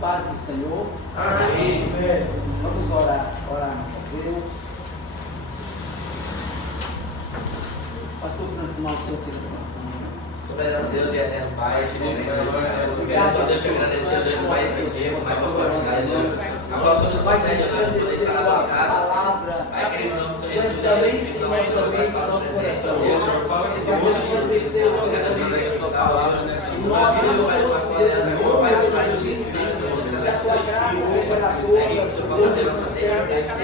Paz do Senhor. Amém. Vamos orarmos a Deus. Pastor Francisco, o senhor queira essa oração. Soberano Deus e eterno Pai, obrigado a Deus te agradecer, Deus, mais um tempo, mais uma oportunidade, Deus. Agora somos Mas concede a nossa agradecer a palavra, Pai, querido, nós somos com excelência em nossa mente, no nosso coração. Deus, Senhor, fala que esse Mas moço agradecer o Senhor a tua palavra nessa nós, Senhor, todos os dias, que a tua graça reveladora, Senhor, essa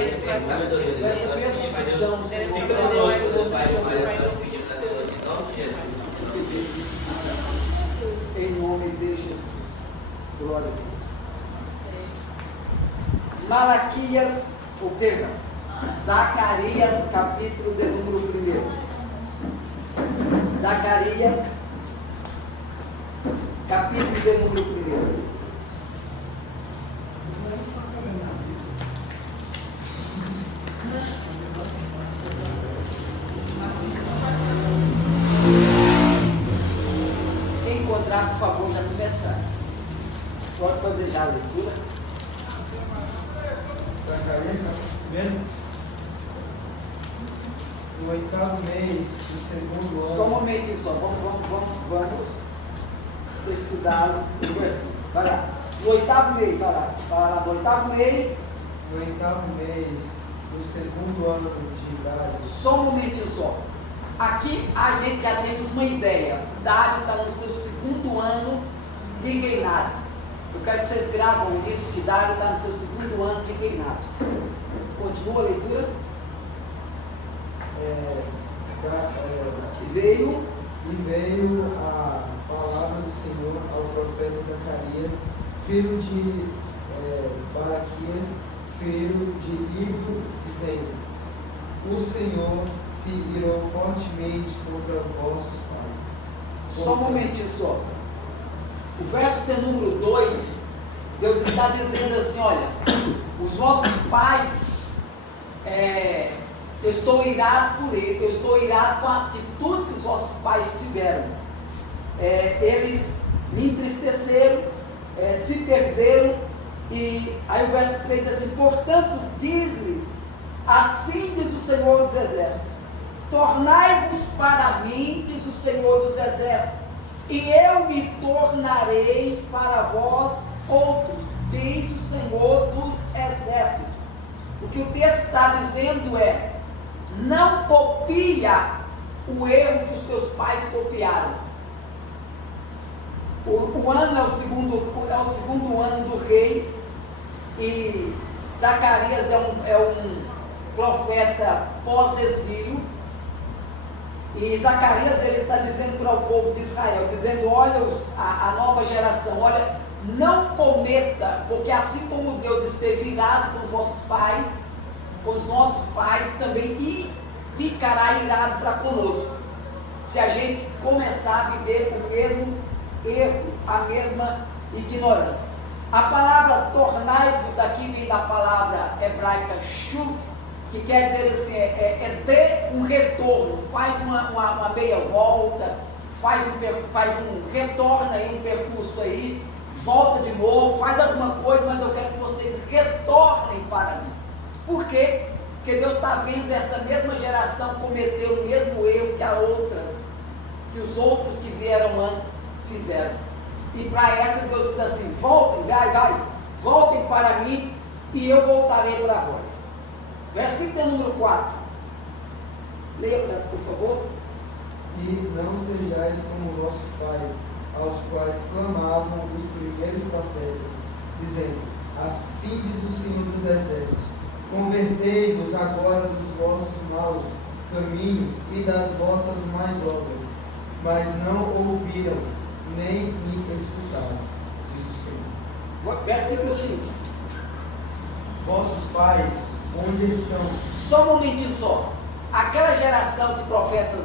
mesma visão, Senhor, pela nossa em nome de Jesus. Glória a Deus. Malaquias, ou perdão, Zacarias, capítulo de número 1. Zacarias, capítulo de número 1. Quem encontrar, por favor, já começar. Pode fazer já a leitura. Zacarias, vendo? No 8º mês do segundo ano. Só um momentinho só, vamos estudá-lo no versículo. Vai lá. No 8º mês, vai lá. No 8º mês. No 8º mês do segundo ano de idade. Só um momentinho só. Aqui a gente já temos uma ideia. Dário está no seu segundo ano de reinado. Eu quero que vocês gravam isso, que Dário está no seu segundo ano de reinado. Continua a leitura. E veio a palavra do Senhor ao profeta Zacarias, filho de Baraquias, filho de Ido, dizendo: o Senhor se irou fortemente contra vossos pais. Só um momentinho só. O verso de número 2, Deus está dizendo assim, olha, os vossos pais, eu estou irado por eles, eu estou irado com a atitude que os vossos pais tiveram. Eles me entristeceram, se perderam, e aí o verso 3 diz assim: portanto, diz-lhes, assim diz o Senhor dos Exércitos, tornai-vos para mim, diz o Senhor dos Exércitos, e eu me tornarei para vós outros, diz o Senhor dos Exércitos. O que o texto está dizendo é: não copia o erro que os teus pais copiaram. O ano é o segundo ano do rei, e Zacarias é um profeta pós-exílio, e Zacarias ele está dizendo para o povo de Israel, dizendo: olha a nova geração, olha, não cometa, porque assim como Deus esteve irado com os vossos pais, com os nossos pais, também ficará irado para conosco, se a gente começar a viver o mesmo erro, a mesma ignorância. A palavra tornai-vos aqui vem da palavra hebraica shuv, que quer dizer assim, ter um retorno, faz uma meia volta, retorna aí um percurso aí, volta de novo, faz alguma coisa, mas eu quero que vocês retornem para mim. Por quê? Porque Deus está vendo essa mesma geração cometer o mesmo erro que os outros que vieram antes fizeram. E para essa Deus diz assim: voltem, voltem para mim e eu voltarei para vós. Versículo número 4. Leia, por favor. E não sejais como vossos pais, aos quais clamavam os primeiros profetas, dizendo: assim diz o Senhor dos Exércitos, convertei-vos agora dos vossos maus caminhos e das vossas más obras. Mas não ouviram, nem me escutaram, diz o Senhor. Versículo 5. Vossos pais, onde estão? Só um momentinho só. Aquela geração de profetas,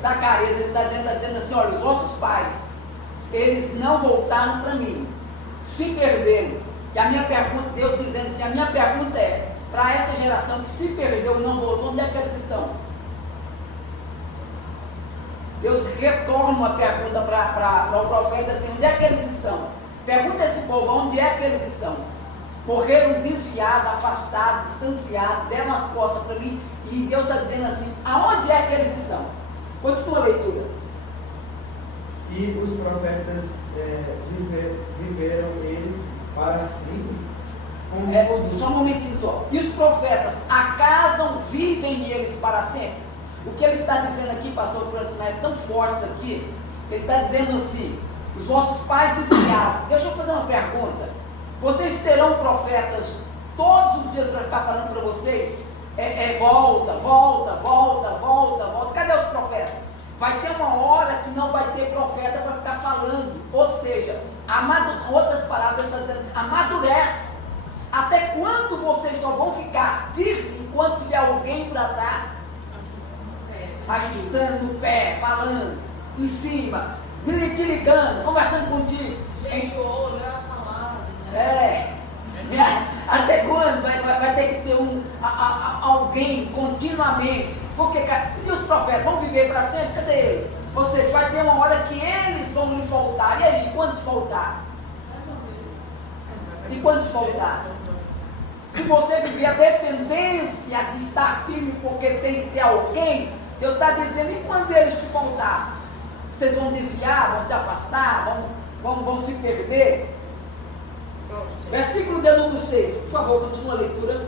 Zacarias está dizendo assim: olha, os vossos pais, eles não voltaram para mim, se perderam. E a minha pergunta, Deus dizendo assim, a minha pergunta é, para essa geração que se perdeu e não voltou, onde é que eles estão? Deus retorna uma pergunta para o profeta assim: onde é que eles estão? Pergunta a esse povo, onde é que eles estão? Morreram desviados, afastados, distanciados, deram as costas para mim, e Deus está dizendo assim, aonde é que eles estão? Continua a leitura. E os profetas viveram eles para si. Só um momentinho só. E os profetas, acaso vivem neles para sempre? O que ele está dizendo aqui, pastor Francina, é tão forte isso aqui. Ele está dizendo assim, os vossos pais desviaram. Deixa eu fazer uma pergunta. Vocês terão profetas todos os dias para ficar falando para vocês? Volta, volta, volta, volta, volta. Cadê os profetas? Vai ter uma hora que não vai ter profeta para ficar falando. Ou seja, outras palavras está dizendo assim, amadurece. Até quando vocês só vão ficar firmes enquanto tiver alguém para estar ajustando o pé, falando, em cima, te ligando, conversando contigo? Até quando vai ter que ter alguém continuamente? Porque, e os profetas vão viver para sempre? Cadê eles? Ou seja, vai ter uma hora que eles vão lhe faltar. E aí, quando faltar? E quando faltar? Se você viver a dependência de estar firme porque tem que ter alguém, Deus está dizendo, e quando eles te faltar? Vocês vão desviar, vão se afastar, vão se perder? Versículo de número 6, por favor, continua a leitura.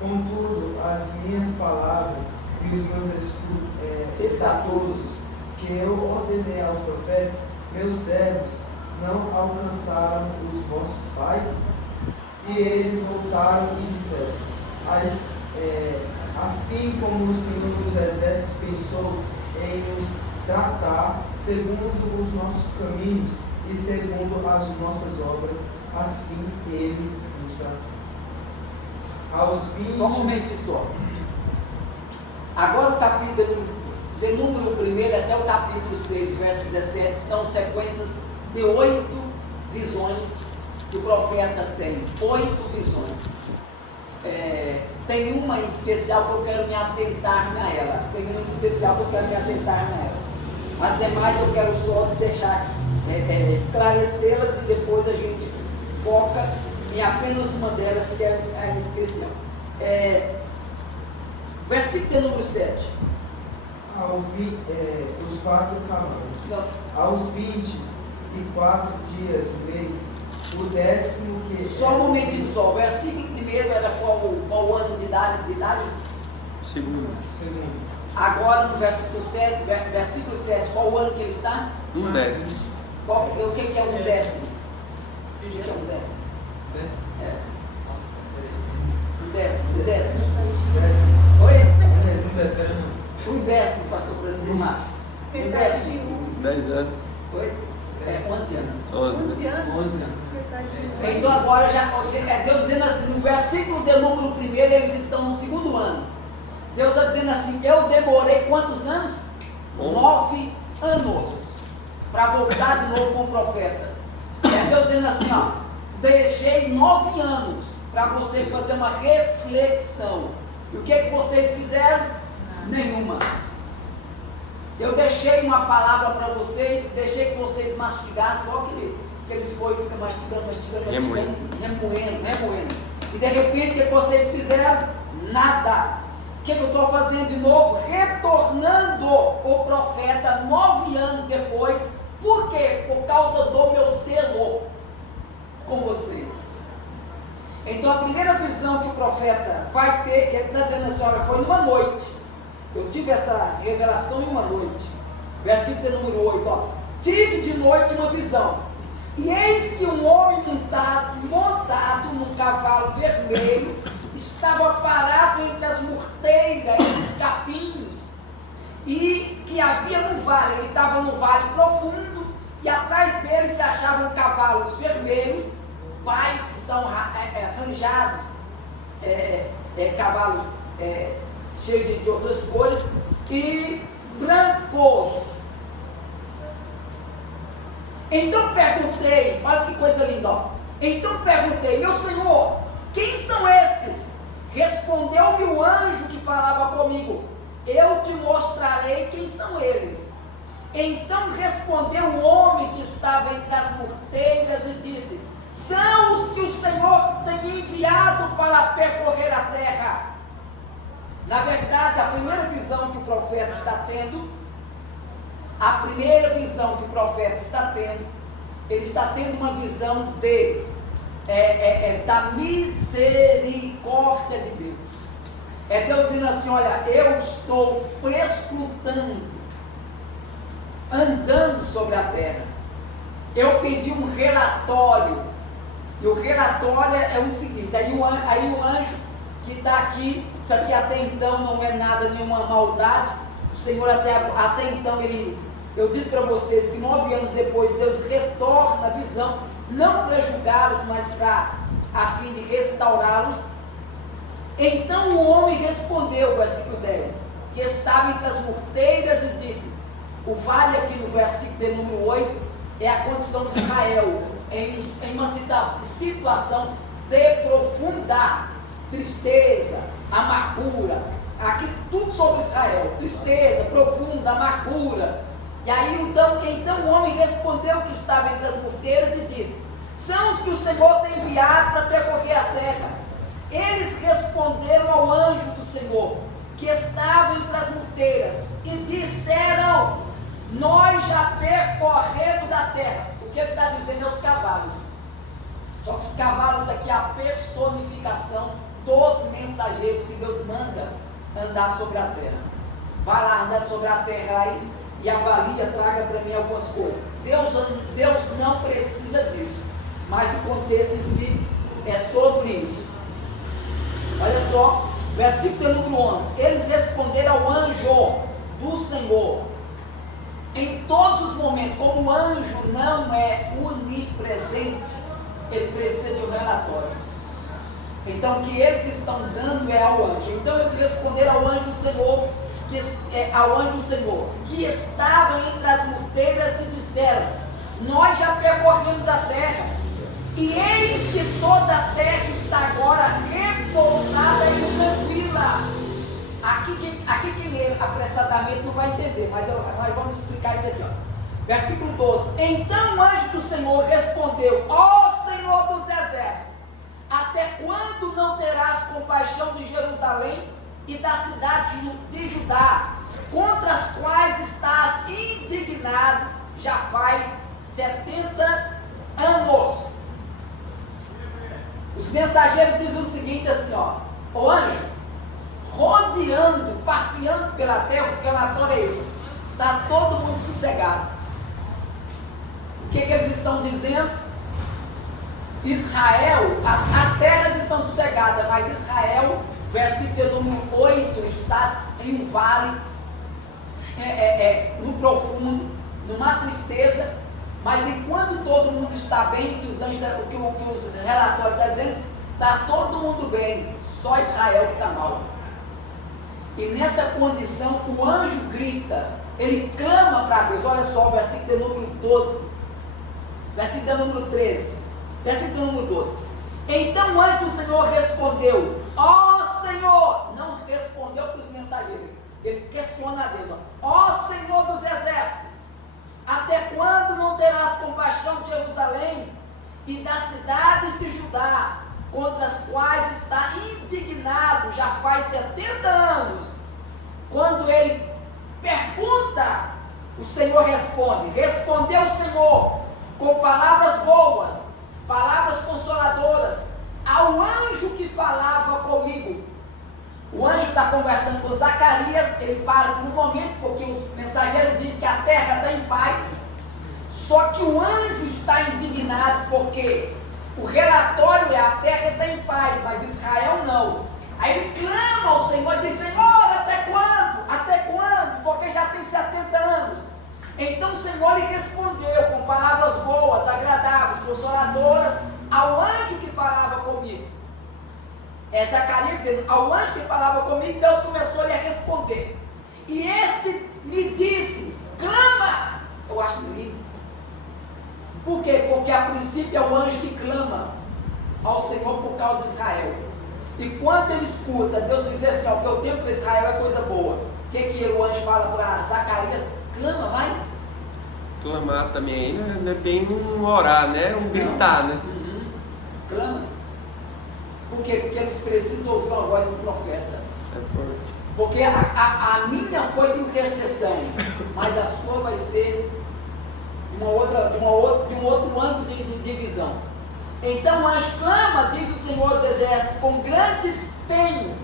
Contudo, as minhas palavras e os meus estatutos que eu ordenei aos profetas, meus servos, não alcançaram os vossos pais? E eles voltaram e disseram, assim como o Senhor dos Exércitos pensou em nos tratar segundo os nossos caminhos e segundo as nossas obras, assim ele nos tratou. Só um momento só. Agora o capítulo de número 1 até o capítulo 6, verso 17, são sequências de 8 visões que o profeta tem. 8 visões. Tem uma em especial que eu quero me atentar nela. As demais eu quero só deixar esclarecê-las e depois a gente foca em apenas uma delas que é a especial. Versículo número 7. Os 4 cavalos. Aos 24 dias do mês, o 10º que... Só um momentinho só. O versículo primeiro era qual ano de idade? Segundo. Agora no versículo 7, qual o ano que ele está? 1/10. O que é 1/10? O que é 1/10? 1/10. Oi? 1/10, pastor Brasil Márcio. 10 anos. Oi? 11 anos. 11 anos. Então agora Deus dizendo assim, no versículo de número 1, eles estão no 2º ano. Deus está dizendo assim, eu demorei quantos anos? 9 anos para voltar de novo com o profeta. Deus dizendo assim, deixei 9 anos para você fazer uma reflexão. E o que vocês fizeram? Nenhuma. Eu deixei uma palavra para vocês, deixei que vocês mastigassem, igual aqueles boi que ficam mastigando, remoendo. E de repente, o que vocês fizeram? Nada. O que eu estou fazendo de novo? Retornando o profeta 9 anos depois. Por quê? Por causa do meu selo com vocês. Então a primeira visão que o profeta vai ter, ele está dizendo assim, olha, foi numa noite. Eu tive essa revelação em uma noite. Versículo número 8, tive de noite uma visão. E eis que um homem montado num cavalo vermelho estava parado entre as murteiras, entre os capinhos, e que havia no vale. Ele estava no vale profundo, e atrás dele se achavam cavalos vermelhos, pais que são arranjados, cavalos cheios de outras cores, e brancos. Então perguntei, olha que coisa linda, então perguntei, meu Senhor, quem são estes? Respondeu-me o anjo que falava comigo, eu te mostrarei quem são eles. Então respondeu o homem que estava entre as morteiras e disse: são os que o Senhor tem enviado para percorrer a terra. Na verdade, a primeira visão que o profeta está tendo, ele está tendo uma visão da misericórdia de Deus. É Deus dizendo assim: olha, eu estou prescrutando, andando sobre a terra. Eu pedi um relatório, e o relatório é o seguinte: aí o anjo que está aqui, isso aqui até então não é nada, nenhuma maldade. O Senhor até então, eu disse para vocês que 9 anos depois Deus retorna a visão, não para julgá-los, mas a fim de restaurá-los. Então o homem respondeu, versículo 10, que estava entre as morteiras, e disse: o vale aqui no versículo de número 8 é a condição de Israel em uma situação de profunda tristeza, amargura. Aqui tudo sobre Israel: tristeza, profunda, amargura. E aí então o homem respondeu que estava entre as morteiras e disse: são os que o Senhor tem enviado para percorrer a terra. Eles responderam ao anjo do Senhor, que estava entre as morteiras, e disseram: nós já percorremos a terra. O que ele está dizendo é os cavalos. Só que os cavalos aqui é a personificação dos mensageiros que Deus manda andar sobre a terra. Vai lá andar sobre a terra aí e avalia, traga para mim algumas coisas. Deus não precisa disso, mas o contexto em si é sobre isso. Olha só, versículo número 11: eles responderam ao anjo do Senhor. Em todos os momentos, como o anjo não é onipresente, ele precisa de um relatório. Então o que eles estão dando é ao anjo. Então eles responderam ao anjo do Senhor, que estava entre as morteiras, e disseram: nós já percorremos a terra, e eis que toda a terra está agora repousada e tranquila. Aqui quem lê apressadamente não vai entender, mas nós vamos explicar isso aqui, ó. Versículo 12: então o anjo do Senhor respondeu: ó Senhor dos exércitos, até quando não terás compaixão de Jerusalém e da cidade de Judá, contra as quais estás indignado já faz 70 anos? Os mensageiros dizem o seguinte assim, ó: o anjo, rodeando, passeando pela terra, porque o relatório é esse, está todo mundo sossegado. O que eles estão dizendo? Israel, as terras estão sossegadas, mas Israel, versículo número 8, está em um vale, no profundo, numa tristeza. Mas enquanto todo mundo está bem, que os relatórios estão dizendo, está todo mundo bem, só Israel que está mal. E nessa condição o anjo grita, ele clama para Deus. Olha só o versículo número 12, versículo número 13, versículo número 12. Então o anjo do Senhor respondeu: ó Senhor, não respondeu para os mensageiros, ele questiona a Deus: ó Senhor dos exércitos, até quando não terás compaixão de Jerusalém e das cidades de Judá, contra as quais está indignado já faz 70 anos? Quando ele pergunta, o Senhor responde. Respondeu o Senhor com palavras boas, palavras consoladoras, ao anjo que falava comigo. O anjo está conversando com Zacarias, ele para por um momento, porque os mensageiros dizem que a terra está em paz, só que o anjo está indignado, porque o relatório é: a terra está em paz, mas Israel não. Aí ele clama ao Senhor e diz: Senhor, até quando? Até quando? Porque já tem 70 anos. Então o Senhor lhe respondeu com palavras boas, agradáveis, consoladoras, ao anjo que falava comigo. Zacarias dizendo: ao anjo que falava comigo, Deus começou a lhe responder. E este me disse: clama. Eu acho lindo. Por quê? Porque a princípio é o anjo que clama ao Senhor por causa de Israel. E quando ele escuta Deus dizer assim: ó, o que eu tenho para Israel é coisa boa, o que o anjo fala para Zacarias? Clama, vai. Clamar também não é bem um orar, né? Um gritar, né? Clama. Por quê? Porque eles precisam ouvir uma voz do profeta. É forte. Porque a minha foi de intercessão, mas a sua vai ser de um outro ângulo de visão. Então o anjo clama, diz o Senhor dos Exércitos, com grande empenho.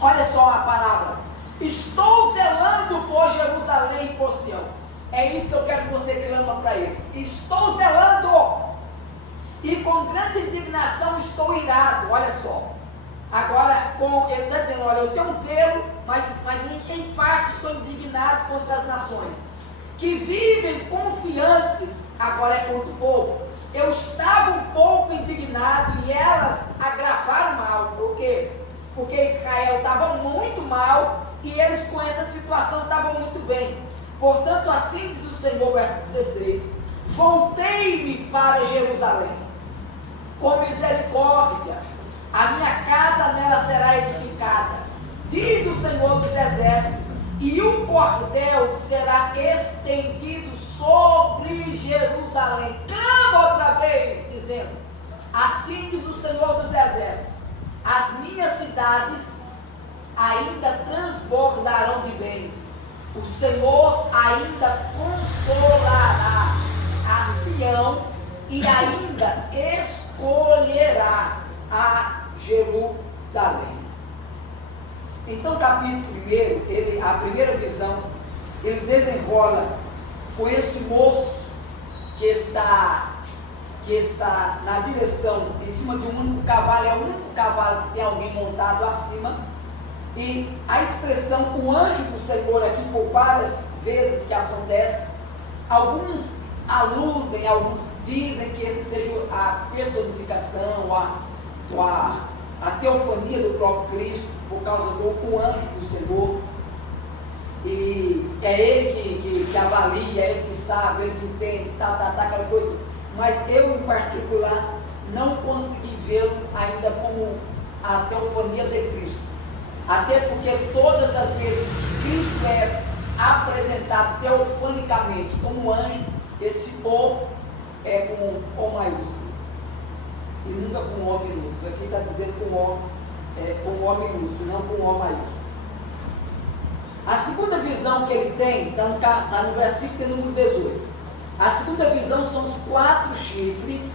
Olha só a palavra: estou zelando por Jerusalém e por Sião. É isso que eu quero que você clama para eles. Estou zelando, e com grande indignação estou irado. Olha só. Agora, ele está dizendo: olha, eu tenho zelo, mas em parte estou indignado contra as nações que vivem confiantes. Agora é contra o povo. Eu estava um pouco indignado e elas agravaram mal. Por quê? Porque Israel estava muito mal e eles com essa situação estavam muito bem. Portanto, assim diz o Senhor, verso 16: voltei-me para Jerusalém com misericórdia, a minha casa nela será edificada, diz o Senhor dos Exércitos, e o cordel será estendido sobre Jerusalém. Clama outra vez, dizendo: assim diz o Senhor dos Exércitos, as minhas cidades ainda transbordarão de bens, o Senhor ainda consolará a Sião e ainda escolherá a Jerusalém. Então, capítulo 1, a primeira visão, ele desenrola com esse moço que está na direção, em cima de um único cavalo. É o único cavalo que tem alguém montado acima. E a expressão o anjo do Senhor aqui, por várias vezes que acontece, alguns aludem, alguns dizem que esse seja a personificação, a teofania do próprio Cristo, por causa do anjo do Senhor. E é ele que avalia, é ele que sabe, ele que entende, aquela coisa. Mas eu, em particular, não consegui vê-lo ainda como a teofania de Cristo. Até porque todas as vezes que Cristo é apresentado teofanicamente como anjo, esse O é com O maiúsculo e nunca com O minúsculo. Aqui está dizendo com O minúsculo, não com O maiúsculo. A segunda visão que ele tem está no versículo número 18. A segunda visão são os 4 chifres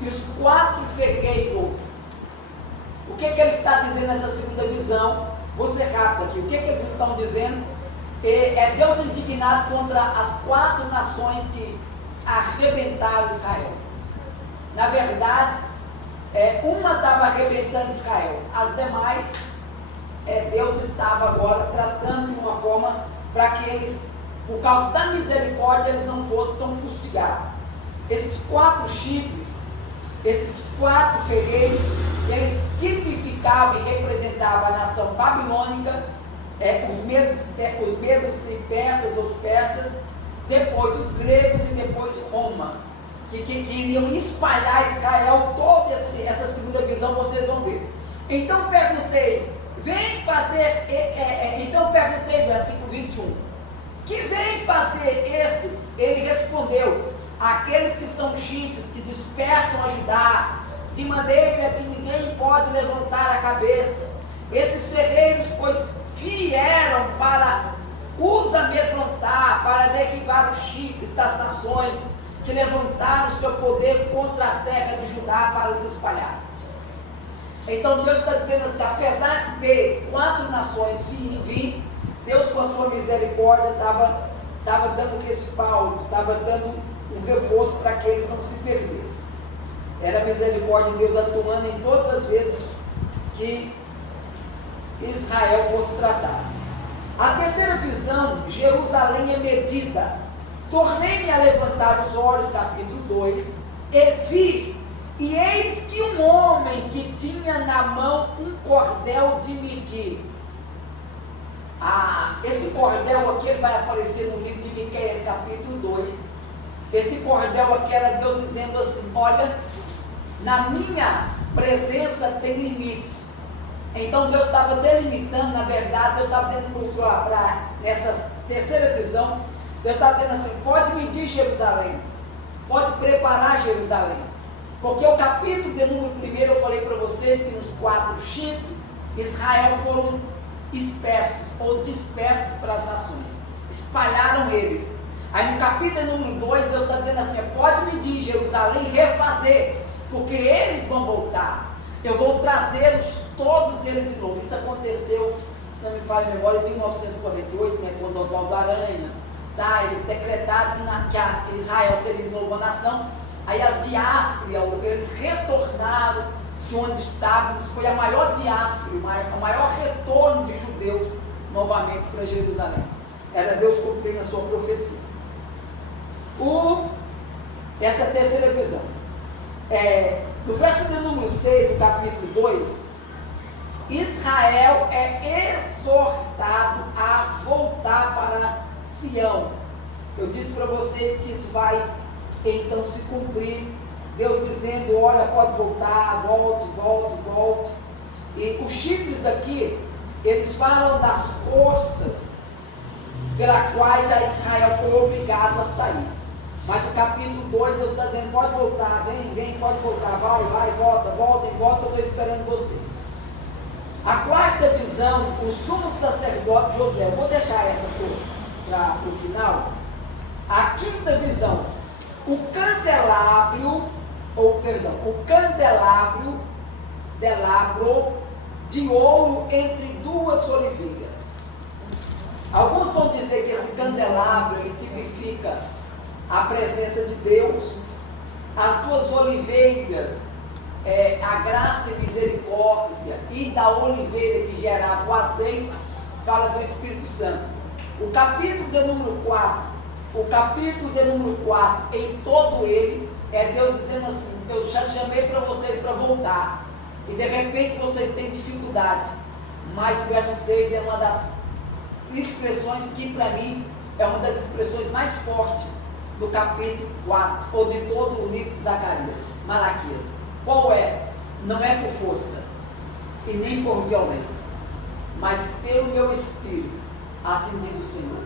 e os 4 ferreiros. O que ele está dizendo nessa segunda visão? Vou ser rápido aqui. O que eles estão dizendo? É Deus indignado contra as 4 nações que arrebentaram Israel. Na verdade, uma estava arrebentando Israel. As demais, Deus estava agora tratando de uma forma para que eles, por causa da misericórdia, eles não fossem tão fustigados. Esses 4 chifres, esses 4 ferreiros, eles tipificavam e representavam a nação babilônica, os medos e persas, os persas, depois os gregos e depois Roma, que iriam espalhar Israel. Toda essa segunda visão vocês vão ver. Então perguntei, versículo 21, que vem fazer estes? Ele respondeu: aqueles que são chifres, que dispersam a Judá, de maneira que ninguém pode levantar a cabeça. Esses ferreiros, pois, vieram para os amedrontar, para derribar os chifres das nações que levantaram o seu poder contra a terra de Judá para os espalhar. Então Deus está dizendo assim: apesar de 4 nações vir, Deus com a sua misericórdia estava dando respaldo, estava dando um reforço para que eles não se perdessem. Era a misericórdia de Deus atuando em todas as vezes que Israel fosse tratado. A terceira visão: Jerusalém é medida. Tornei-me a levantar os olhos, capítulo 2, e vi, e eis que um homem que tinha na mão um cordel de medir. Esse cordel aqui vai aparecer no livro de Miqueias, capítulo 2. Esse cordel aqui era Deus dizendo assim: olha, na minha presença tem limites. Então Deus estava delimitando, na verdade, Deus estava dando para nessa terceira visão, Deus está dizendo assim, pode medir Jerusalém, pode preparar Jerusalém, porque o capítulo de número 1 eu falei para vocês que nos 4 chifres, Israel foram dispersos para as nações, espalharam eles. Aí no capítulo número 2, Deus está dizendo assim, pode medir Jerusalém e refazer, porque eles vão voltar, eu vou trazê-los, todos eles de novo. Isso aconteceu, se não me falha a memória, em 1948, né, quando Oswaldo Aranha, tá, eles decretaram que Israel seria de novo uma nação. Aí a diáspora, eles retornaram de onde estávamos, foi a maior diáspora, o maior retorno de judeus novamente para Jerusalém. Era Deus cumprindo a sua profecia. Essa é a terceira visão. No verso de número 6, do capítulo 2, Israel é exortado a voltar para Sião. Eu disse para vocês que isso vai então se cumprir, Deus dizendo, olha, pode voltar, volte. E os chifres aqui, eles falam das forças pelas quais a Israel foi obrigado a sair. Mas o capítulo 2, Deus está dizendo, pode voltar, vem, pode voltar, vai, volta, eu estou esperando vocês. A quarta visão, o sumo sacerdote Josué, eu vou deixar essa para o final. A quinta visão, o candelabro de ouro entre 2 oliveiras. Alguns vão dizer que esse candelabro, ele tipifica a presença de Deus. As 2 oliveiras, a graça e misericórdia, e da oliveira que gerava o azeite, fala do Espírito Santo. O capítulo de número 4, em todo ele, é Deus dizendo assim, eu já chamei para vocês para voltar, e de repente vocês têm dificuldade, mas o verso 6 é uma das expressões que para mim é uma das expressões mais fortes do capítulo 4, ou de todo o livro de Zacarias, Malaquias. Qual é? Não é por força, e nem por violência, mas pelo meu Espírito, assim diz o Senhor.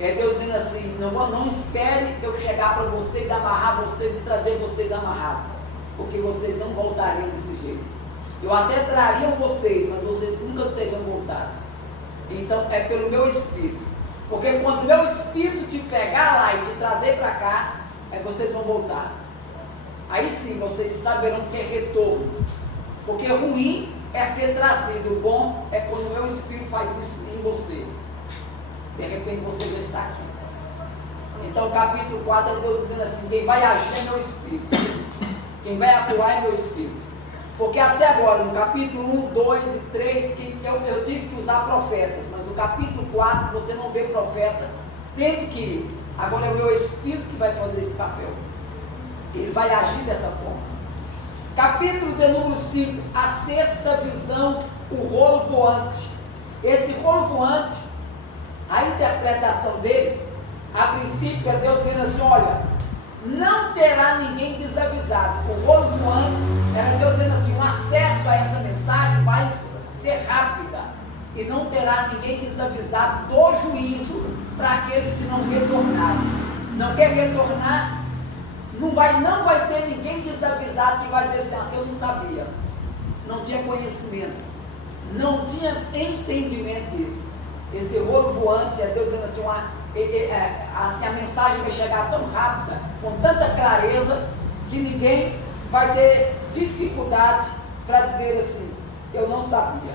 É Deus dizendo assim, não espere eu chegar para vocês, amarrar vocês e trazer vocês amarrados, porque vocês não voltariam desse jeito. Eu até traria vocês, mas vocês nunca teriam voltado. Então é pelo meu Espírito, porque quando o meu Espírito te pegar lá e te trazer para cá, vocês vão voltar. Aí sim vocês saberão que é retorno, porque ruim é ser trazido, o bom é quando o meu Espírito faz isso em você. De repente você já está aqui. Então, capítulo 4 é Deus dizendo assim, quem vai agir é meu Espírito, quem vai atuar é meu Espírito. Porque até agora, no capítulo 1, 2 e 3, eu tive que usar profetas, mas no capítulo 4 você não vê profeta tendo que ir. Agora é o meu Espírito que vai fazer esse papel. Ele vai agir dessa forma. Capítulo de número 5, a sexta visão, o rolo voante. Esse rolo voante, a interpretação dele, a princípio é Deus dizendo assim, olha, não terá ninguém desavisado. O rolo voante era Deus dizendo assim, o acesso a essa mensagem vai ser rápida, e não terá ninguém desavisado do juízo para aqueles que não retornaram. Não quer retornar? Não vai ter ninguém desavisado que vai dizer assim, eu não sabia, não tinha conhecimento, não tinha entendimento disso. Esse rolo voante é Deus dizendo assim, a mensagem vai chegar tão rápida, com tanta clareza, que ninguém vai ter dificuldade para dizer assim, eu não sabia.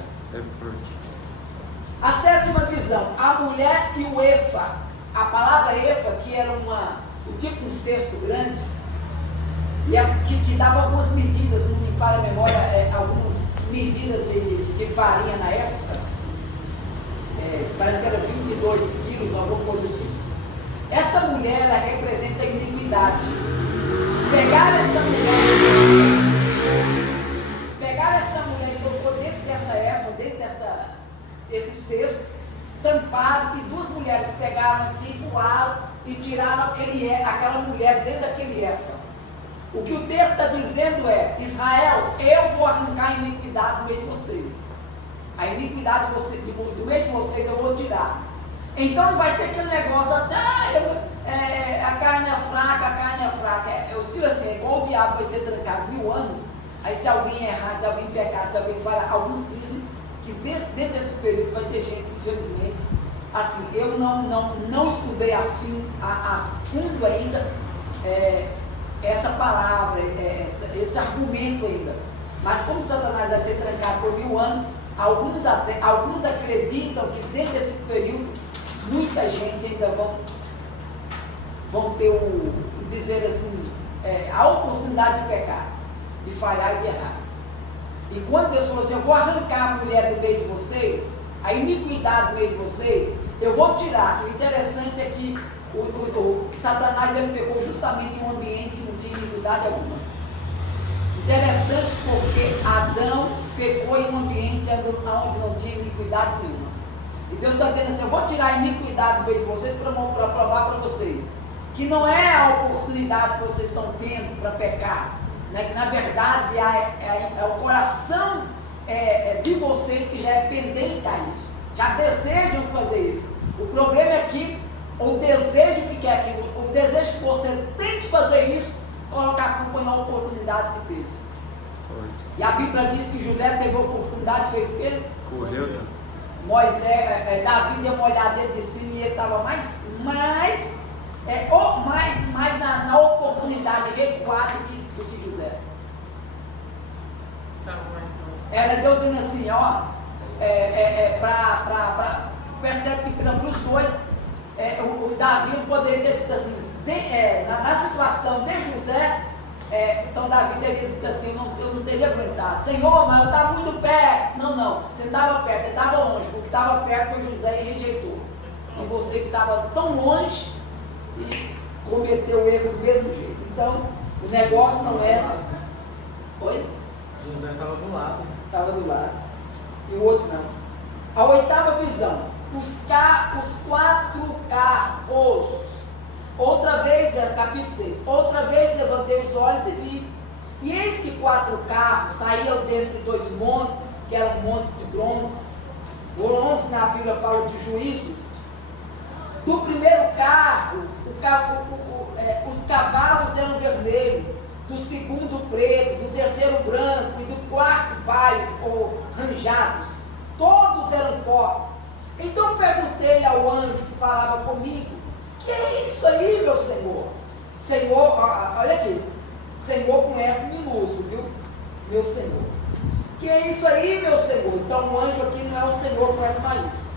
A sétima visão, a mulher e o efa. A palavra efa, que era tipo um cesto grande, e que dava algumas medidas, não me falha a memória, algumas medidas de farinha na época, parece que era 22 quilos, alguma coisa assim. Essa mulher, ela representa a iniquidade. Pegar essa mulher e colocou dentro dessa efa, dentro desse cesto, tampado, e 2 mulheres pegaram aqui, voaram e tiraram aquela mulher dentro daquele efa. O que o texto está dizendo é, Israel, eu vou arrancar a iniquidade do meio de vocês. A iniquidade do meio de vocês eu vou tirar. Então não vai ter aquele negócio assim, a carne é fraca, a carne é fraca. Eu estilo assim, é igual o diabo vai ser trancado 1000 anos, aí se alguém errar, se alguém pecar, se alguém falhar, alguns dizem que dentro desse período vai ter gente, infelizmente, assim, eu não estudei a fundo ainda essa palavra, esse argumento ainda. Mas como Satanás vai ser trancado por 1000 anos, alguns acreditam que dentro desse período muita gente ainda vão ter dizer assim, a oportunidade de pecar, de falhar e de errar. E quando Deus falou assim, eu vou arrancar a mulher do meio de vocês, a iniquidade do meio de vocês, eu vou tirar. E o interessante é que Satanás ele pegou justamente um ambiente que não tinha iniquidade alguma. Interessante porque Adão pecou em um ambiente onde não tinha iniquidade nenhuma. E Deus está dizendo assim, eu vou tirar a iniquidade do meio de vocês para provar para vocês que não é a oportunidade que vocês estão tendo para pecar, né? Que na verdade é o coração de vocês que já é pendente a isso, já desejam fazer isso. O problema é que o desejo que você tem de fazer isso, colocar a culpa na oportunidade que teve. E a Bíblia diz que José teve a oportunidade, fez o quê? Correu, né? Davi deu uma olhadinha de cima e ele estava mais na oportunidade recuada do que José. Era Deus dizendo assim, percebe que para os dois, o Davi poderia ter dito assim, na situação de José, então Davi teria dito assim, eu não teria aguentado, Senhor, mas eu estava muito perto. Não, você não estava perto, você estava longe. O que estava perto foi José e rejeitou. E você que estava tão longe e cometeu o erro do mesmo jeito. Então, o negócio não era. Oi? José estava do lado. Estava do lado. E o outro não. A oitava visão. Os 4 carros. Outra vez, capítulo 6. Outra vez levantei os olhos e vi. E eis que 4 carros saíam dentre 2 montes, que eram montes de bronze. Bronze na Bíblia fala de juízos. Do primeiro carro, os cavalos eram vermelhos, do segundo preto, do terceiro branco e do quarto pais ou ranjados. Todos eram fortes. Então perguntei ao anjo que falava comigo, que é isso aí, meu Senhor? Senhor, olha aqui, Senhor com S minúsculo, viu? Meu Senhor. Que é isso aí, meu Senhor? Então o anjo aqui não é o Senhor com S maiúsculo.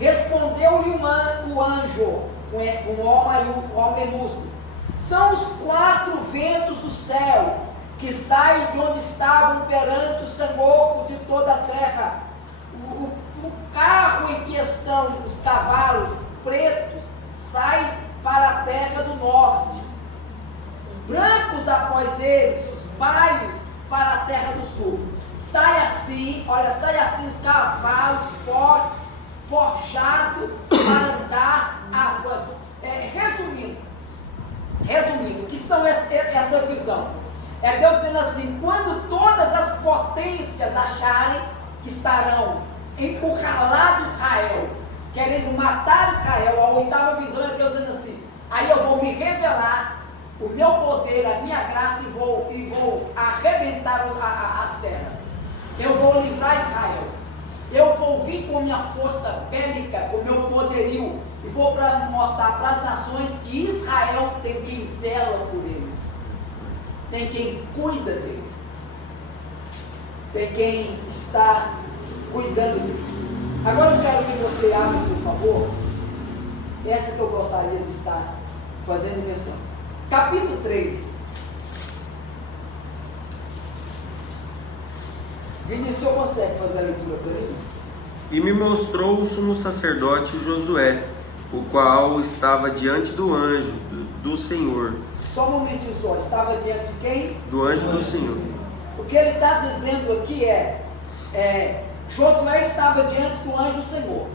Respondeu-lhe o anjo com O minúsculo. São os 4 ventos do céu que saem de onde estavam perante o Senhor de toda a terra. O carro em que estão os cavalos pretos sai para a terra do norte, brancos após eles, os baios para a terra do sul. Sai assim os cavalos fortes, forjados para andar avante. Resumindo, o que são essa visão? É Deus dizendo assim, quando todas as potências acharem que estarão encurralado Israel, querendo matar Israel, a oitava visão é Deus dizendo assim, aí eu vou me revelar o meu poder, a minha graça e vou arrebentar as terras. Eu vou livrar Israel. Eu vou vir com minha força bélica, com meu poderio e vou mostrar para as nações que Israel tem quem zela por eles, tem quem cuida deles, tem quem está cuidando deles. Agora eu quero que você abra, por favor, essa que eu gostaria de estar fazendo menção. Capítulo 3. Vinícius, o senhor consegue fazer a leitura para mim? E me mostrou o sumo sacerdote Josué, o qual estava diante do anjo do Senhor. Só um momentinho só, estava diante de quem? Do anjo do Senhor. O que ele está dizendo aqui Josué estava diante do anjo do Senhor.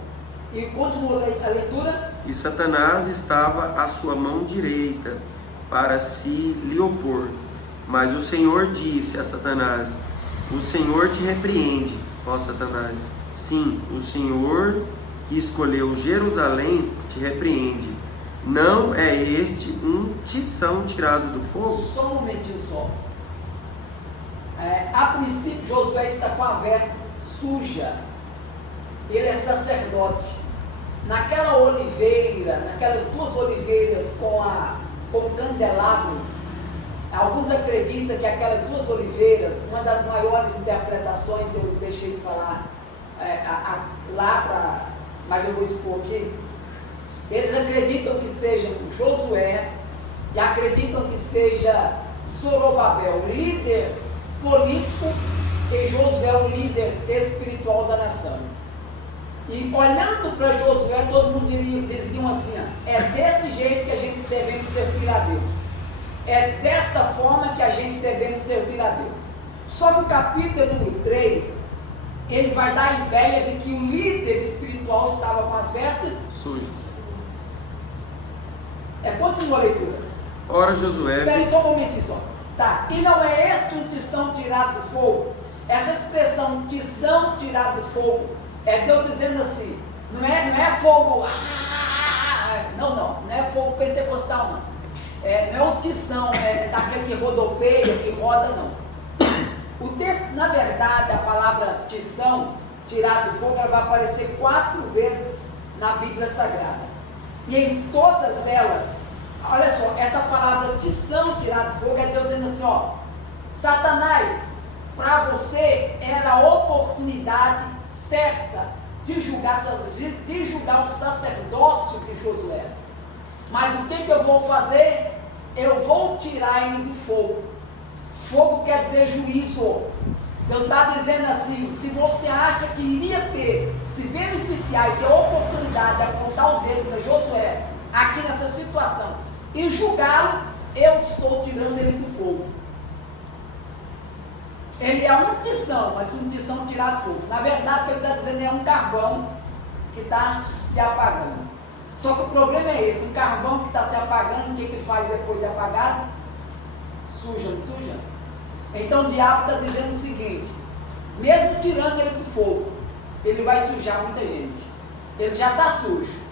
E continua a leitura. E Satanás estava à sua mão direita para se lhe opor. Mas o Senhor disse a Satanás: o Senhor te repreende, ó Satanás. Sim, o Senhor que escolheu Jerusalém, te repreende. Não é este um tição tirado do fogo? Só um momentinho só. A princípio, Josué está com a veste suja. Ele é sacerdote. Naquela oliveira, naquelas duas oliveiras com o candelabro, alguns acreditam que aquelas duas oliveiras, uma das maiores interpretações, eu deixei de falar mas eu vou expor aqui. Eles acreditam que seja Josué e acreditam que seja Zorobabel, o líder político, e Josué, o líder espiritual da nação. E olhando para Josué, todo mundo diziam assim: é desse jeito que a gente devemos servir a Deus. É desta forma que a gente devemos servir a Deus. Só que o capítulo número 3, ele vai dar a ideia de que o líder espiritual estava com as vestes sujas. Continua a leitura. Ora, Josué... Espere só um momentinho só. Tá. E não é esse um tição tirado do fogo? Essa expressão, tição tirado do fogo, é Deus dizendo assim, não é fogo, não é fogo pentecostal, não. Não é o tição, daquele que rodopeia, que roda, não. O texto, na verdade, a palavra tição, tirado do fogo, ela vai aparecer 4 vezes na Bíblia Sagrada. E em todas elas, olha só, essa palavra tição, tirado do fogo, é Deus dizendo assim, ó, Satanás, para você era a oportunidade certa de julgar o sacerdócio de Josué. Mas o que eu vou fazer? Eu vou tirar ele do fogo. Fogo quer dizer juízo. Deus está dizendo assim: se você acha que iria se beneficiar e ter a oportunidade de apontar o dedo para Josué aqui nessa situação e julgá-lo, eu estou tirando ele do fogo. Ele é um tição, mas um tição tirado do fogo. Na verdade, o que ele está dizendo é um carvão que está se apagando. Só que o problema é esse: um carvão que está se apagando, o que ele faz depois de apagado? Suja, não suja? Então o diabo está dizendo o seguinte: mesmo tirando ele do fogo, ele vai sujar muita gente. Ele já está sujo.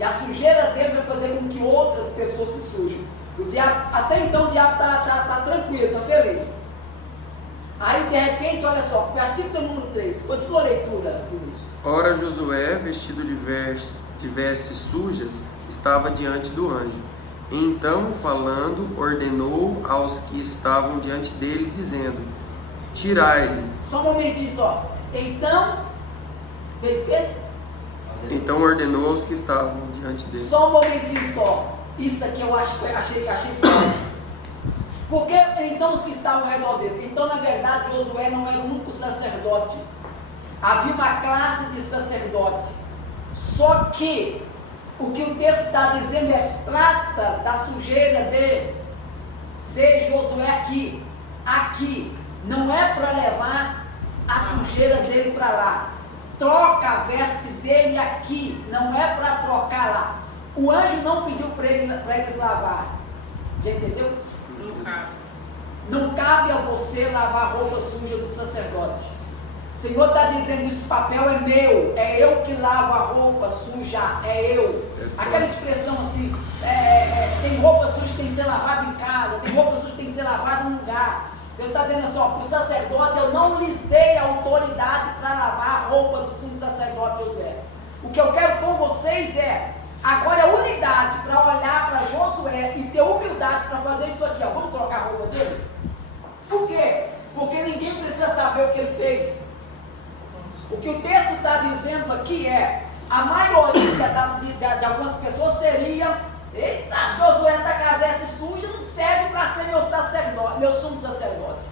E a sujeira dele vai fazer com que outras pessoas se sujem. O diabo, até então o diabo está tranquilo, está feliz. Aí de repente, olha só, versículo número 3, continua a leitura, Vinícius. Ora, Josué, vestido de vestes sujas, estava diante do anjo. Então, falando, ordenou aos que estavam diante dele, dizendo: tirai-lhe. Só um momentinho só. Então, fez o quê? Então ordenou aos que estavam diante dele. Só um momentinho só. Isso aqui eu achei forte. Porque então os que estavam ao redor dele? Então, na verdade, Josué não era o único sacerdote. Havia uma classe de sacerdote. Só que o que o texto está dizendo trata da sujeira de Josué aqui. Aqui. Não é para levar a sujeira dele para lá. Troca a veste dele aqui. Não é para trocar lá. O anjo não pediu para eles lavar. Já entendeu? Não cabe a você lavar a roupa suja do sacerdote. O Senhor está dizendo: esse papel é meu, é eu que lavo a roupa suja, é eu. Aquela expressão assim, tem roupa suja que tem que ser lavada em casa, tem roupa suja que tem que ser lavada em um lugar. Deus está dizendo assim: para o sacerdote eu não lhes dei autoridade para lavar a roupa do sumo sacerdote Josué. O que eu quero com vocês agora é unidade para olhar para Josué e ter humildade para fazer isso aqui. Vamos trocar a roupa dele? Por quê? Porque ninguém precisa saber o que ele fez. O que o texto está dizendo aqui a maioria de algumas pessoas seria: eita, Josué está com a veste suja, não serve para ser meu sumo sacerdote.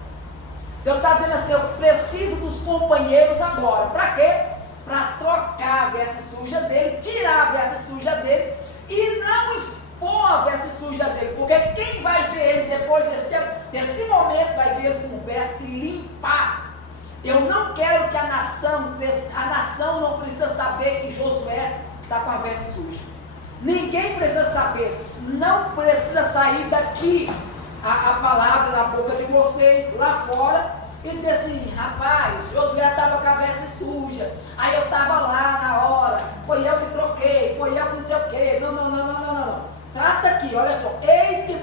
Deus está dizendo assim: eu preciso dos companheiros agora. Para quê? Para trocar a veste suja dele, tirar a veste suja dele e não expor a veste suja dele, porque quem vai ver ele depois desse momento vai ver ele com veste limpa. Eu não quero que a nação não precisa saber que Josué está com a veste suja. Ninguém precisa saber, não precisa sair daqui a palavra na boca de vocês, lá fora, e dizer assim, rapaz, Josué estava com a veste suja, aí eu estava lá na hora, foi eu que troquei, foi eu que não sei o quê. Não. Trata aqui, olha só, eis que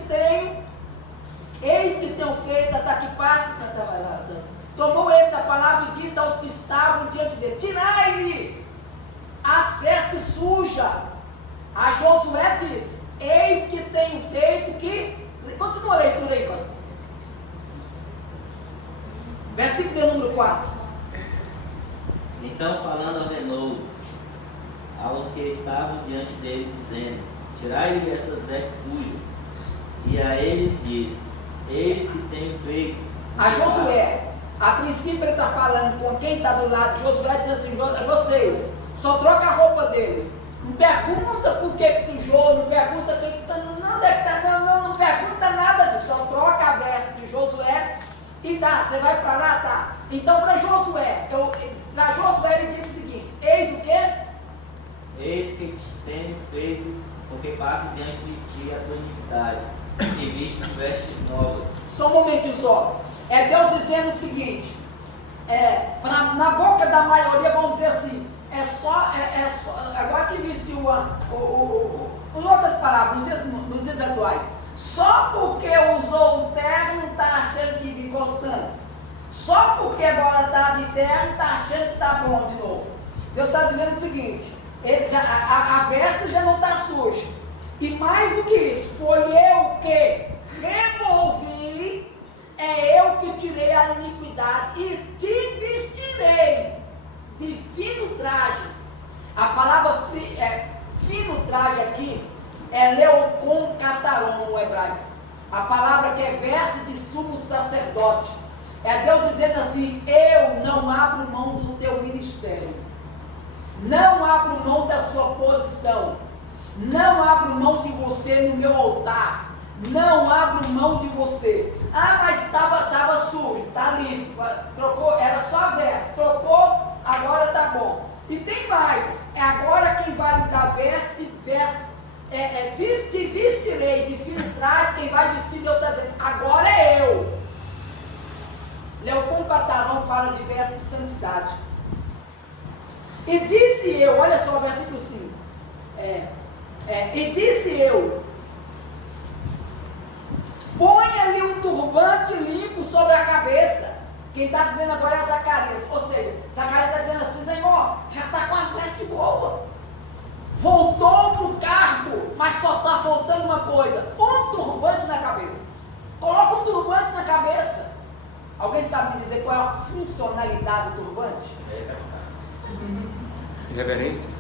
tenho feito até que passe tanta trabalhada. Tomou esta palavra e disse aos que estavam diante dele, tirai-lhe as vestes sujas. A Josué disse, eis que tenho feito que... Continua a leitura aí, pastor. Versículo de número 4. Então falando ordenou aos que estavam diante dele, dizendo, tirai-lhe estas vestes sujas. E a ele disse, eis que tenho feito. A Josué, a princípio ele está falando com quem está do lado. Josué diz assim, vocês, só troca a roupa deles. Não pergunta por que sujou, não pergunta não pergunta nada disso, só troca a veste de Josué e tá, você vai para lá, tá. Então para Josué ele disse o seguinte, eis o quê? Eis que te tenho feito, porque passe diante de ti a tua iniquidade, e viste vestes novas. Só um momentinho só. É Deus dizendo o seguinte, na boca da maioria vão dizer assim, agora que vestiu em outras palavras, nos dias atuais, só porque usou o terno está achando que ficou santo, só porque agora está de terno está achando que está bom de novo. Deus está dizendo o seguinte, a veste já não está suja, e mais do que isso, foi eu que removi, é eu que tirei a iniquidade e te vestirei de fino trajes. A palavra fino traje aqui é leocon cataron no hebraico. A palavra que é veste de sumo sacerdote. É Deus dizendo assim, eu não abro mão do teu ministério, não abro mão da sua posição, não abro mão de você no meu altar, não abro mão de você. Ah, mas estava sujo, está limpo, trocou, era só a veste, trocou, agora está bom. E tem mais, agora quem vai lhe dar vestirei de fino traje, quem vai vestir, Deus está dizendo, agora é eu. Leopoldo Catarão fala de veste de santidade. E disse eu, olha só o versículo 5, e disse eu, ponha-lhe um turbante limpo sobre a cabeça. Quem está dizendo agora é Zacarias. Ou seja, Zacarias está dizendo assim, Senhor, já está com a veste boa, voltou para o cargo, mas só está faltando uma coisa, um turbante na cabeça. Coloca um turbante na cabeça. Alguém sabe me dizer qual é a funcionalidade do turbante? Reverência.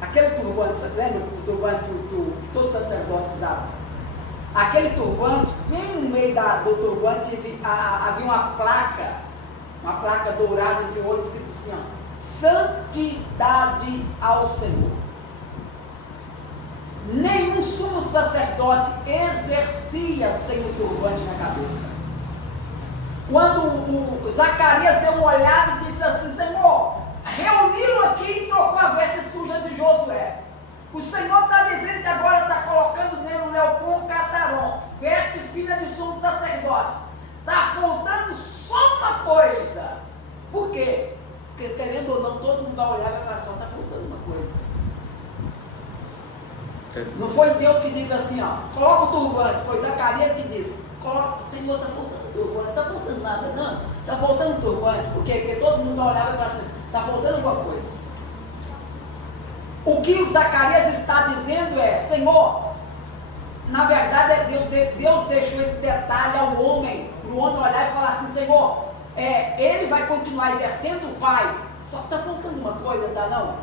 Aquele turbante, você lembra do turbante que todos os sacerdotes usavam? Aquele turbante, bem no meio do turbante havia uma placa dourada de ouro escrito assim, ó, santidade ao Senhor. Nenhum sumo sacerdote exercia sem o turbante na cabeça. Quando o Zacarias deu uma olhada e disse assim, Senhor, reuniram aqui e trocou a veste suja de Josué. O Senhor está dizendo que agora está colocando nele um leocon cataron, veste fina de sumo sacerdote. Está faltando só uma coisa. Por quê? Porque querendo ou não, todo mundo vai olhar e vai falar assim, está faltando uma coisa. Não foi Deus que diz assim, ó, coloca o turbante, foi Zacarias que disse, coloca, Senhor, está faltando turbante, não está faltando nada, não, está faltando turbante, por quê? Porque todo mundo vai olhar e vai falar assim, está faltando alguma coisa. O que o Zacarias está dizendo é, Senhor, na verdade Deus deixou esse detalhe ao homem, para o homem olhar e falar assim, Senhor, ele vai continuar exercendo? Vai, só que está faltando uma coisa, tá não?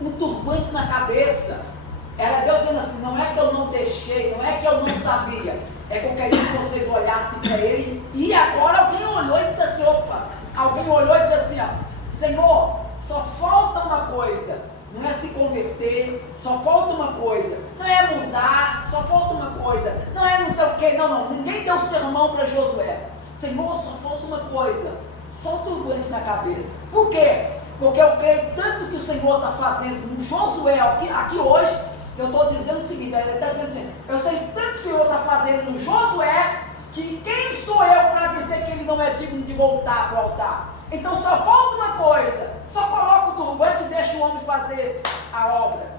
Um turbante na cabeça. Era Deus dizendo assim, não é que eu não deixei, não é que eu não sabia, é que eu queria que vocês olhassem para ele, e agora alguém olhou e disse assim, opa, alguém olhou e disse assim, ó, Senhor, só falta uma coisa, não é se converter, só falta uma coisa, não é mudar, só falta uma coisa, não é não sei o que, não, ninguém deu sermão para Josué, Senhor, só falta uma coisa, só o turbante na cabeça. Por quê? Porque eu creio tanto que o Senhor está fazendo no Josué aqui hoje, que eu estou dizendo o seguinte, ele está dizendo assim, eu sei tanto que o Senhor está fazendo no Josué, que quem sou eu para dizer que ele não é digno de voltar para o altar? Então só falta uma coisa, só coloca o turbante e deixa o homem fazer a obra.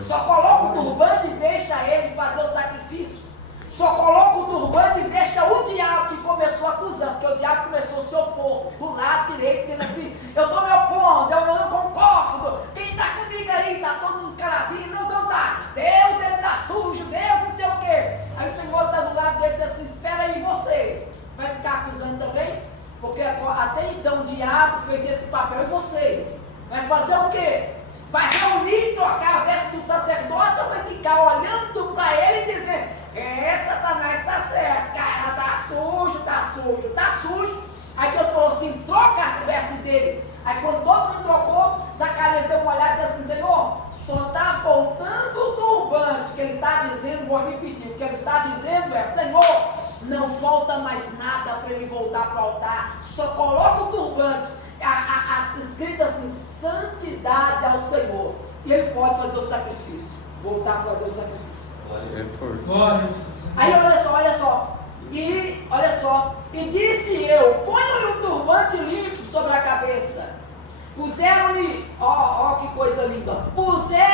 Só coloca o turbante e deixa ele fazer o sacrifício. Só coloca o turbante e deixa o diabo que começou acusando, porque o diabo começou a se opor do lado direito, dizendo assim: eu estou me opondo, eu não concordo, quem está comigo aí, está todo mundo caladinho, não está, Deus ele está sujo, Deus não sei o quê. Aí o Senhor está do lado dele e diz assim: espera aí vocês, vai ficar acusando também? Porque até então o diabo fez esse papel, e vocês? Vai fazer o quê? Vai reunir e trocar a veste do sacerdote ou vai ficar olhando para ele e dizendo: Satanás está certo, cara, está sujo, está sujo, está sujo. Aí Deus falou assim: troca a veste dele. Aí quando todo mundo trocou, Zacarias deu uma olhada e disse assim: Senhor, só está faltando o turbante. O que ele está dizendo, vou repetir, o que ele está dizendo é: Senhor, não falta mais nada para ele voltar para o altar, só coloca o turbante. Escrito assim: santidade ao Senhor, e ele pode fazer o sacrifício, voltar a fazer o sacrifício. Aí olha só, e disse eu: ponham-lhe um turbante limpo sobre a cabeça. Puseram-lhe, ó que coisa linda, puseram-lhe,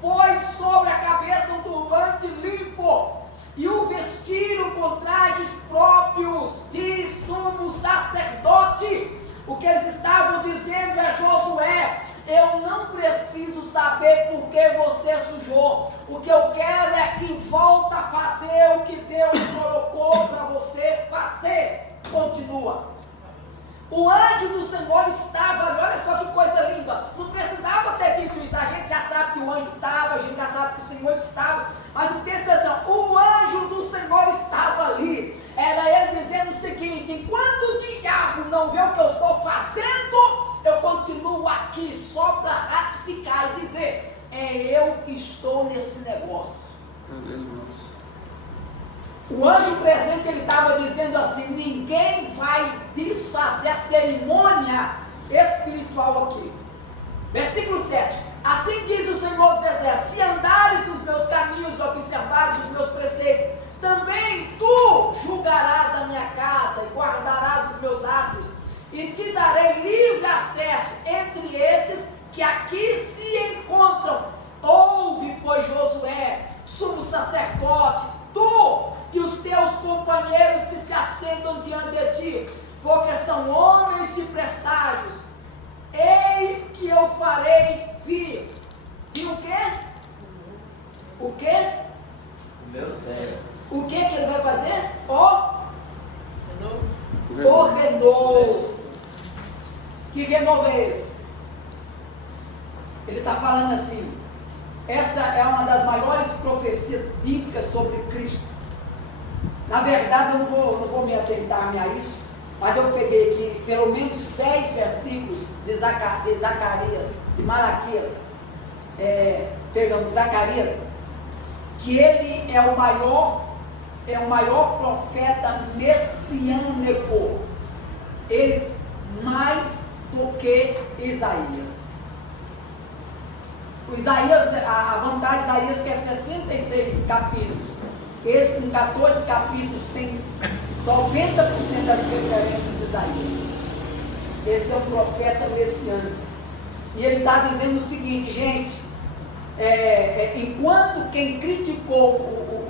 pois sobre a cabeça um turbante limpo, e o vestiram com trajes próprios de sumo sacerdote. O que eles estavam dizendo é: Josué, eu não preciso saber por que você sujou. O que eu quero é que volta a fazer o que Deus colocou para você fazer. Continua. O anjo do Senhor estava ali, olha só que coisa linda. Não precisava ter dito isso, a gente já sabe que o anjo estava, a gente já sabe que o Senhor estava. Mas o texto diz assim: o anjo do Senhor estava ali. Era ele dizendo o seguinte: enquanto o diabo não vê o que eu estou fazendo, eu continuo aqui só para ratificar e dizer: é eu que estou nesse negócio. Aleluia. O anjo presente, ele estava dizendo assim: ninguém vai desfazer a cerimônia espiritual aqui. Versículo 7: assim diz o Senhor dos Exércitos: se andares nos meus caminhos e observares os meus preceitos, também tu julgarás a minha casa e guardarás os meus atos, e te darei livre acesso entre esses que aqui se encontram. Ouve, pois, Josué, sumo sacerdote, tu e os teus companheiros que se assentam diante de ti, porque são homens e presságios. Eis que eu farei vir. E o quê? O quê? O meu servo. O que ele vai fazer? O renovo. Que renovo é esse? Ele está falando assim: essa é uma das maiores profecias bíblicas sobre Cristo. Na verdade, eu não vou me atentar a isso, mas eu peguei aqui pelo menos 10 versículos de Zacarias, de Malaquias, de Zacarias, que ele é o maior profeta messiânico, ele mais do que Isaías. O Isaías, a vontade de Isaías que é 66 capítulos, esse com 14 capítulos tem 90% das referências de Isaías. Esse é um profeta messiânico, e ele está dizendo o seguinte: gente, enquanto quem criticou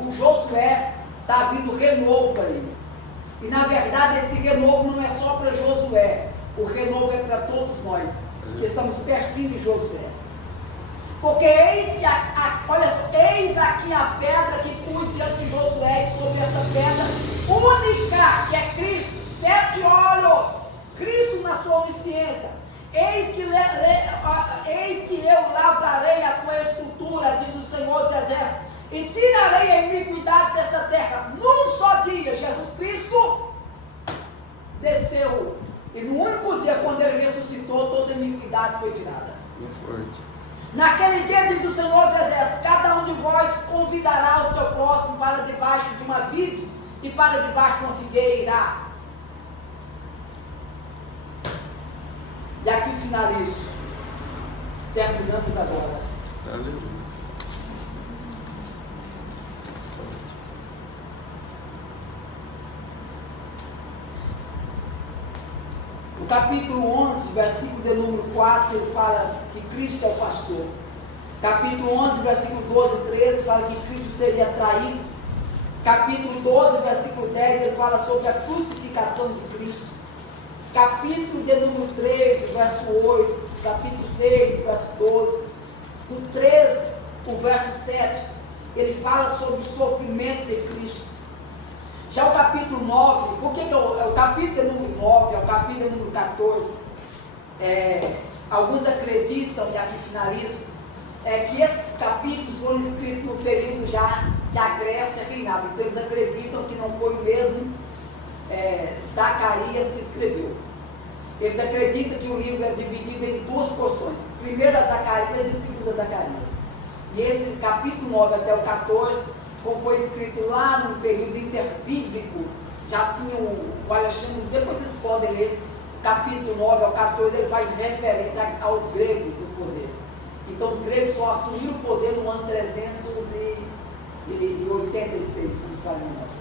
o Josué, está vindo renovo aí. E na verdade esse renovo não é só para Josué, o renovo é para todos nós, que estamos pertinho de Josué. Porque eis aqui a pedra que pus diante de Josué, e sobre essa pedra única, que é Cristo, 7 olhos, Cristo na sua onisciência. Eis que eu lavrarei a tua estrutura, diz o Senhor dos Exércitos, e tirarei a iniquidade dessa terra. Num só dia, Jesus Cristo desceu, e no único dia, quando ele ressuscitou, toda a iniquidade foi tirada. Naquele dia, diz o Senhor dos Exércitos, cada um de vós convidará o seu próximo para debaixo de uma vide e para debaixo de uma figueira. E aqui finalizo. Terminamos agora. Aleluia. capítulo 11, versículo de número 4, ele fala que Cristo é o pastor. Capítulo 11, versículo 12 e 13, fala que Cristo seria traído. Capítulo 12, versículo 10, ele fala sobre a crucificação de Cristo. Capítulo de número 3, verso 8, capítulo 6, verso 12, do 13, o verso 7, ele fala sobre o sofrimento de Cristo. Já o capítulo 9, por que é o capítulo de número 9, é o capítulo de número 14? Alguns acreditam, e aqui finalizo, que esses capítulos foram escritos no período já que a Grécia reinava. Então eles acreditam que não foi o mesmo Zacarias que escreveu. Eles acreditam que o livro é dividido em duas porções, primeira Zacarias e segunda Zacarias. E esse capítulo 9 até o 14, como foi escrito lá no período interbíblico, já tinha o Alexandre, depois vocês podem ler, capítulo 9 ao 14, ele faz referência aos gregos no poder. Então os gregos só assumiram o poder no ano 386, se não me falha a memória.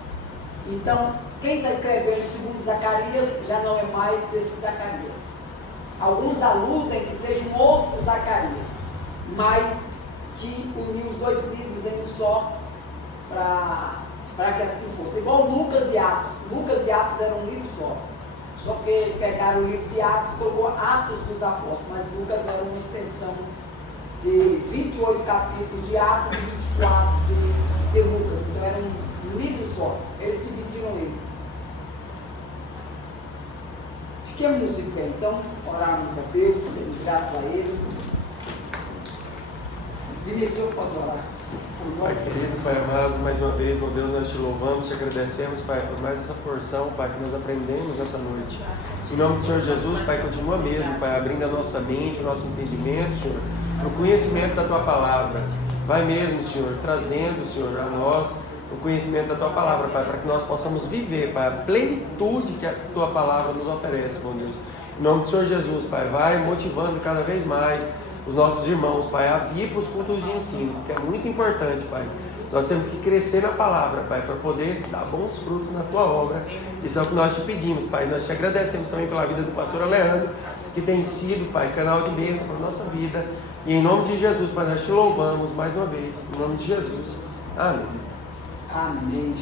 Então, quem está escrevendo segundo Zacarias já não é mais esse Zacarias. Alguns aludem que seja um outro Zacarias, mas que uniu os dois livros em um só, para que assim fosse. Igual Lucas e Atos. Lucas e Atos eram um livro só. Só que pegaram o livro de Atos e colocou Atos dos Apóstolos, mas Lucas era uma extensão de 28 capítulos de Atos e 24 de Lucas. Então era um livro só. Eles se dividiram em livro. Fiquemos de pé, então, orarmos a Deus, sermos gratos a Ele. Vinícius, pode orar. Pai querido, Pai amado, mais uma vez, meu Deus, nós te louvamos, te agradecemos, Pai, por mais essa porção, Pai, que nós aprendemos nessa noite. Em nome do Senhor Jesus, Pai, continua mesmo, Pai, abrindo a nossa mente, o nosso entendimento, Senhor, o conhecimento da Tua Palavra. Vai mesmo, Senhor, trazendo, Senhor, a nós o conhecimento da Tua Palavra, Pai, para que nós possamos viver, Pai, a plenitude que a Tua Palavra nos oferece, meu Deus. Em nome do Senhor Jesus, Pai, vai motivando cada vez mais os nossos irmãos, Pai, a vir para os cultos de ensino, que é muito importante, Pai. Nós temos que crescer na palavra, Pai, para poder dar bons frutos na Tua obra. Isso é o que nós te pedimos, Pai. Nós te agradecemos também pela vida do pastor Leandro, que tem sido, Pai, canal de bênção para a nossa vida. E em nome de Jesus, Pai, nós te louvamos mais uma vez. Em nome de Jesus. Amém. Amém.